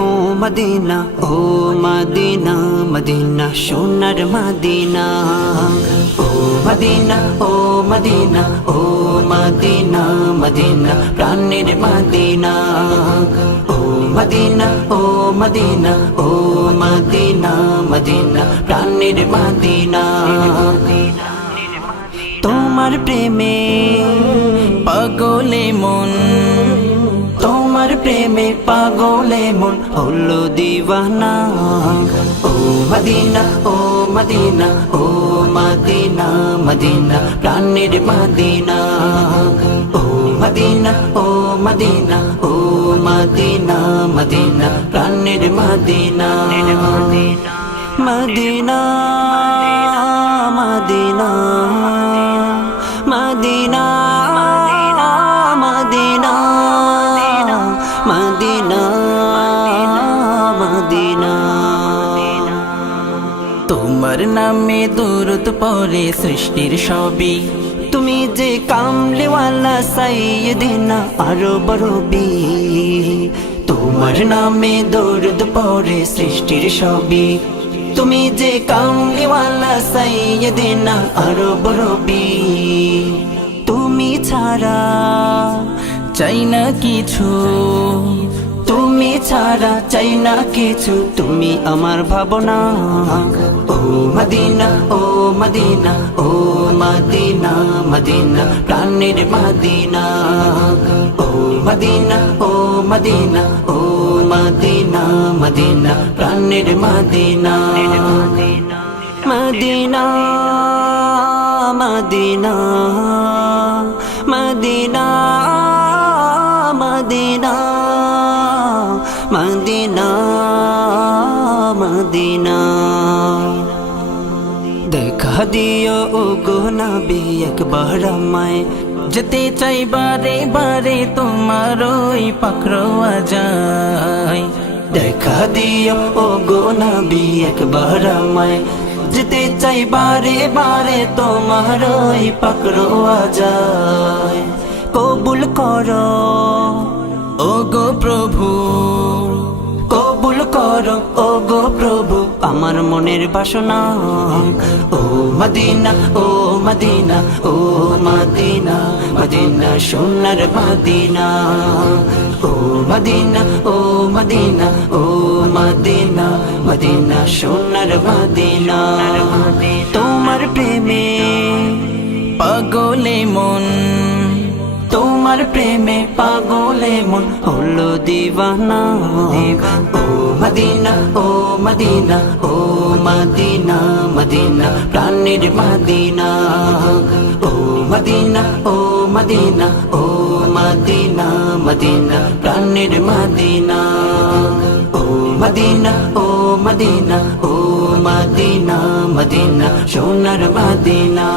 ও মদিনা, ও মদিনা, মদিনা সোনার মদিনা। ও মদিনা, ও মদিনা, ও মদিনা, মদিনা প্রাণের মদিনা। ও মদিনা, ও মদিনা, ও মদিনা, মদিনা প্রাণের মদিনা। তোমার প্রেমে পাগলে মন, তোমার প্রেমে পাগলে মন হলো দিওয়ানা। ও মদিনা, ও মদিনা, ও মদিনা, মদিনা প্রাণের মদিনা। ও মদিনা, ও মদিনা, ও মদিনা, মদিনা প্রাণের মদিনা। মদিনা, মদিনা, মদিনা, মদিনা, মদিনা, মদিনা। তোমার নামে দরুদ পড়ে সৃষ্টির সবই, তুমি যে কামলিওয়ালা সাইয়্যিদিনা আরব রবি। তোমার নামে দরুদ পড়ে সৃষ্টির সবই, তুমি যে কামলিওয়ালা সাইয়্যিদিনা আরব রবি। তুমি ছাড়া চাই না কিছু, তুমি ছাড়া চাই না কিছু, তুমি আমার ভাবনা। ও মদিনা, ও মদিনা, ও মদিনা, মদিনা প্রাণের মদিনা। ও মদিনা, ও মদিনা, ও মদিনা, মদিনা প্রাণের মদিনা। মদিনা, মদিনা, মদিনা, মদিনা, মদিনা, মদিনা। দেখা দিও ও গো নবী একবার আমায়, যেতে চাই বারে বারে তোমার ওই পাখরোয়া যায়। দেখা দিও ও গো নবী একবার আমায়, যেতে চাই বারে বারে তোমার ওই পাখরোয়া যায়। কবুল করো ও গো প্রভু, কবুল করো ও গো প্রভু আমার মনের বাসনা। ও মদিনা, ও মদিনা, ও মদিনা, মদিনা সোনার মদিনা। ও মদিনা, ও মদিনা, ও মদিনা, মদিনা সোনার মদিনা। তোমার প্রেমে পাগলে মন, তোমার প্রেমে পাগলে মন হলো দিওয়ানা। ও মদিনা, ও মদিনা, ও মদিনা, মদিনা প্রাণের মদিনা। ও মদিনা, ও মদিনা, ও মদিনা, মদিনা প্রাণের মদিনা। ও মদিনা, ও মদিনা, ও মদিনা, মদিনা সোনার মদিনা।